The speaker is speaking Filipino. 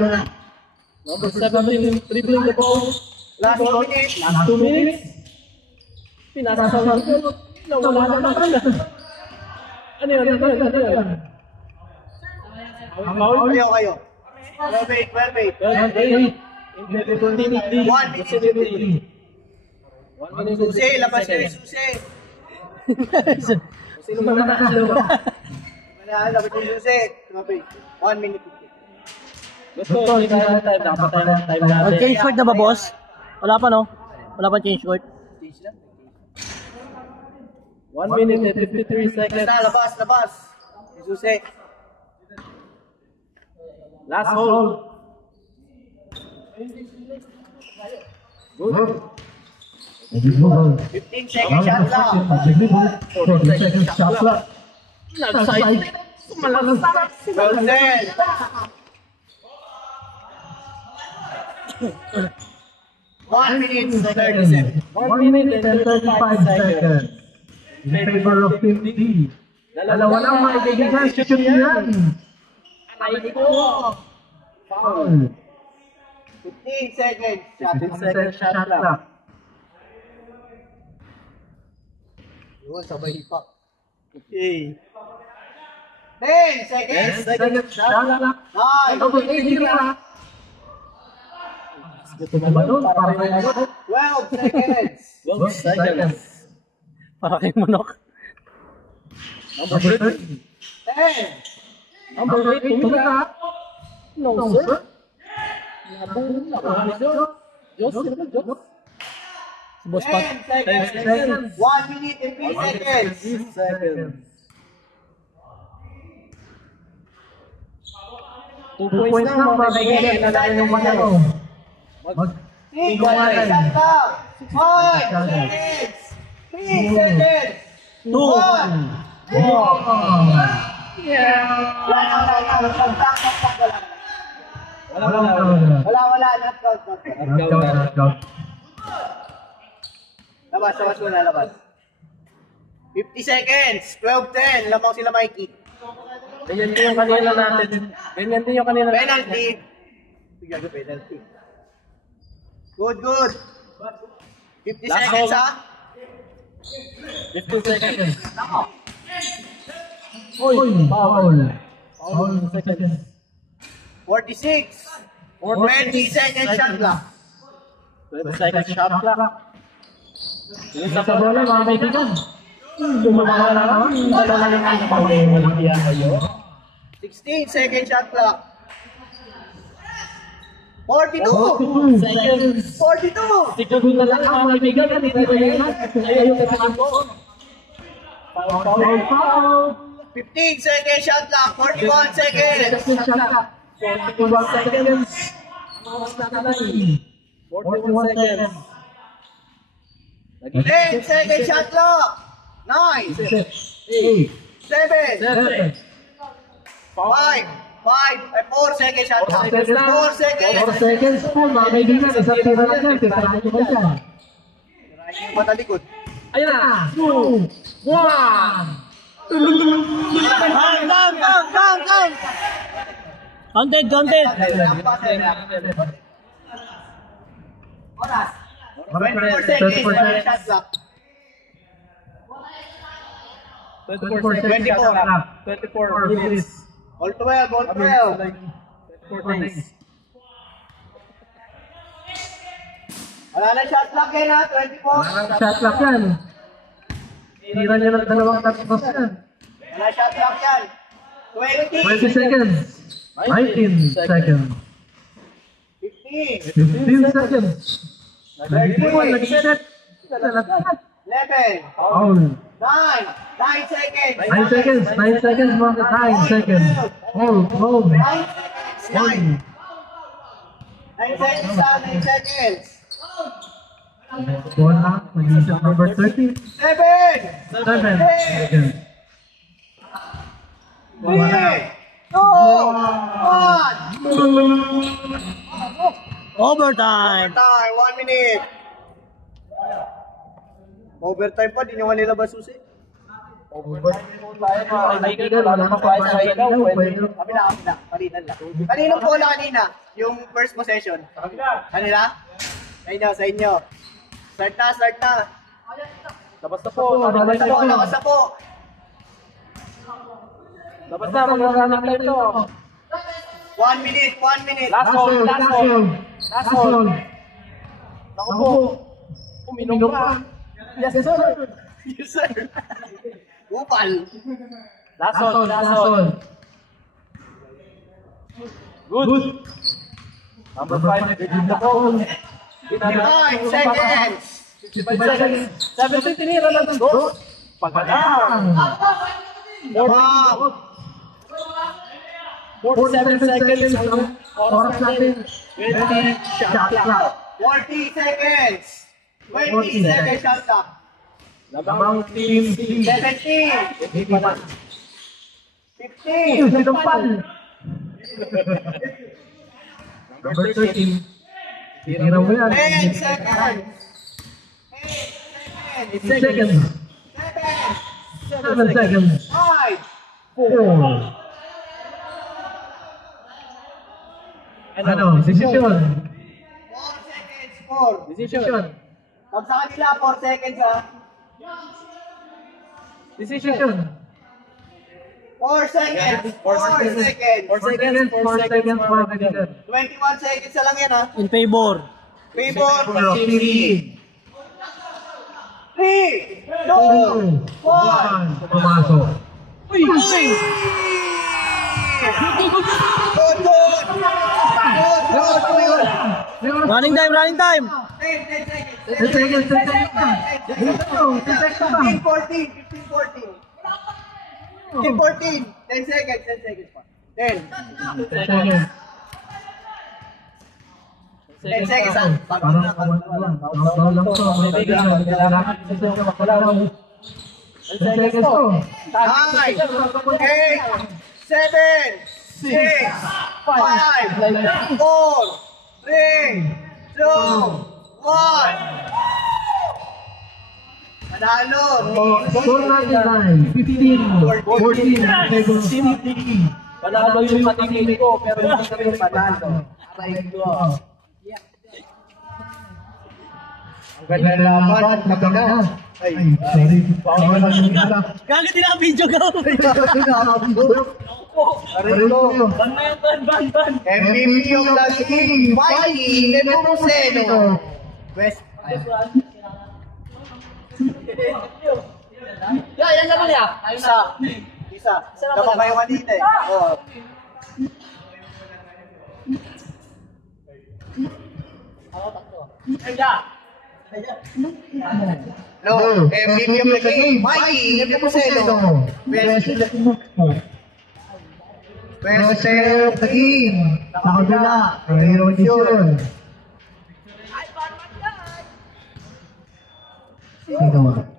Number 17, dribbling the ball. Last 2 minutes. Last 2 minutes. Pinasasalan ko. Nawala na naman. Ano yun? Foul? Kayo. 12-8. 1 minute. 1 minute. Susi, labas na yung susi. Sino ba nanalo? Labas yung susi. 1 minute. Gusto, hindi tayo time. Nakapatay na time natin. Change short na ba, boss? Wala pa, no? Wala pa change short. 1 minute and 53 seconds. Labas. Yung susi. Last hold. Good. 15 seconds shot lang. 14 seconds shot lang. Nag-side. Sumalasarap. Golden. 1 minute 37. 1 minute and 35 seconds. In favor of 50. Dalawa lang mga kaibigan. Shoot yan. Ay ko. Foul. 15 seconds. 15 seconds shot lang. Yun, sabay pa. Okay. 10 seconds. 10 seconds shot lang. Nice. Gusto mo ba doon? Para kay manok. 12 seconds. 12 seconds. Para kay manok. Number 13. 10. Number 18. Tulad na. No, sir. Diyos. Si Boss Pat. 10 seconds. 1 minute and 3 seconds. 3 seconds. 2 points na mga kaibigan. Nalala yung mga mo. 6 seconds. 5 seconds. 3 seconds. 2. 1. Wala. Not count. Labas muna. 50 seconds. 12-10. Lamang sila Mikey. Ganyan din yung kanila natin. Penalty. Penalty. Good. 50 Last seconds, hold. ha? 15 seconds. Foul. Foul seconds. 46. 20 seconds shot clock. 20 seconds shot clock. Yung sa bola mga kaibigan. Lumamala na naman. Dalawa lang ang pamamaligyan kayo. 16 seconds shot clock. 42 seconds. 42. Siguro na lang mga kaibigan. Hindi ko yun. Ayaw yung kaibigan ko. Foul. 15 seconds shot clock. 41 seconds. 41 seconds. 41 seconds. 10 seconds shot clock. 9 8 7 5 4 seconds shot clock. 4 seconds. 4 seconds po mga kaibigan. Isang tira lang yan. Tisarahan nyo ba dyan? Yung mata likod. Ayan na! 2, 1! Counted. Oras. 24 seconds shot clock. 24 seconds. 24 minutes. All 12. 24 days. Wala na shot clock yan, ha? 24. Shot clock yan. Tira niya ng dalawang tapos yan. Wala shot clock yan. 20 seconds. 19 seconds. 15. 15 seconds. 31. Nag-set. 11. Foul. 9 seconds. 9 seconds. 9 seconds mga 9 seconds. Foul. 9 seconds. 9 seconds, 9 seconds. Ball na. Mag-isip number 30. 7 seconds. 3 2 1 Overtime. Time, 1 minute. Overtime pa, di nyo nilabas susi. Kaibigan, wala ka pa sa ilaw. Kabila. Palitan lang. Kaninong bola kanina? Yung first possession? Kanila? Sa inyo. Start na. Labas na po. Lakas na po. Labas na, mag-running time to. 1 minute. Last hold. Naku po. Uminom pa. Yes, sir. Yes, sir. Upal. Last hold. Good. Number 5, good na po. 5 seconds. 55 seconds. 17 tinira lang ng go. Pagkadang. 47 seconds. Oras natin. 20 shot clock. 40 seconds. 20 seconds shot clock. Labang team. 17. Hindi pa na. 15. Situmpal. Number 13. Tira mo yan. 10 seconds. 8 8 seconds. 7 seconds. 5. 4. Ano? Decision. 4 seconds. 4. Decision. Pag sa kanila, 4 seconds ha. Decision. 4 seconds. 4 seconds. 4 seconds for decision. 21 seconds na lang yan ha. In favor. Favor. For Philippines. 3, 2, 1. Pumasok. Uy! Good. Running time. 10 seconds. 10 seconds na. 10 seconds na. 15, 14. 10 seconds pa. 10. 10 seconds ha. Parang lang. Bawal lang to. Kailangan makalaw. 10 seconds to. 9, 8, 7, 6, 5, 4, 3, 2, 1. Manalo. Score natin 15, 14, favor of Philippines. Panalo yung katingin ko, pero hindi kami panalo. Aray ko. Ang ganda laban, naganda. Ay, sorry. Bawal lang yung ala. Kagad din ang video ko. Ban. MVP of the league, Mikey Nepomuceno. West. Yan naman ya. Isa. Dapat kayo kanina eh. Oh. No, MVP of the game, Mikey Nepomuceno. Best player of the game. Sa kabila, Hero Edition. Sino?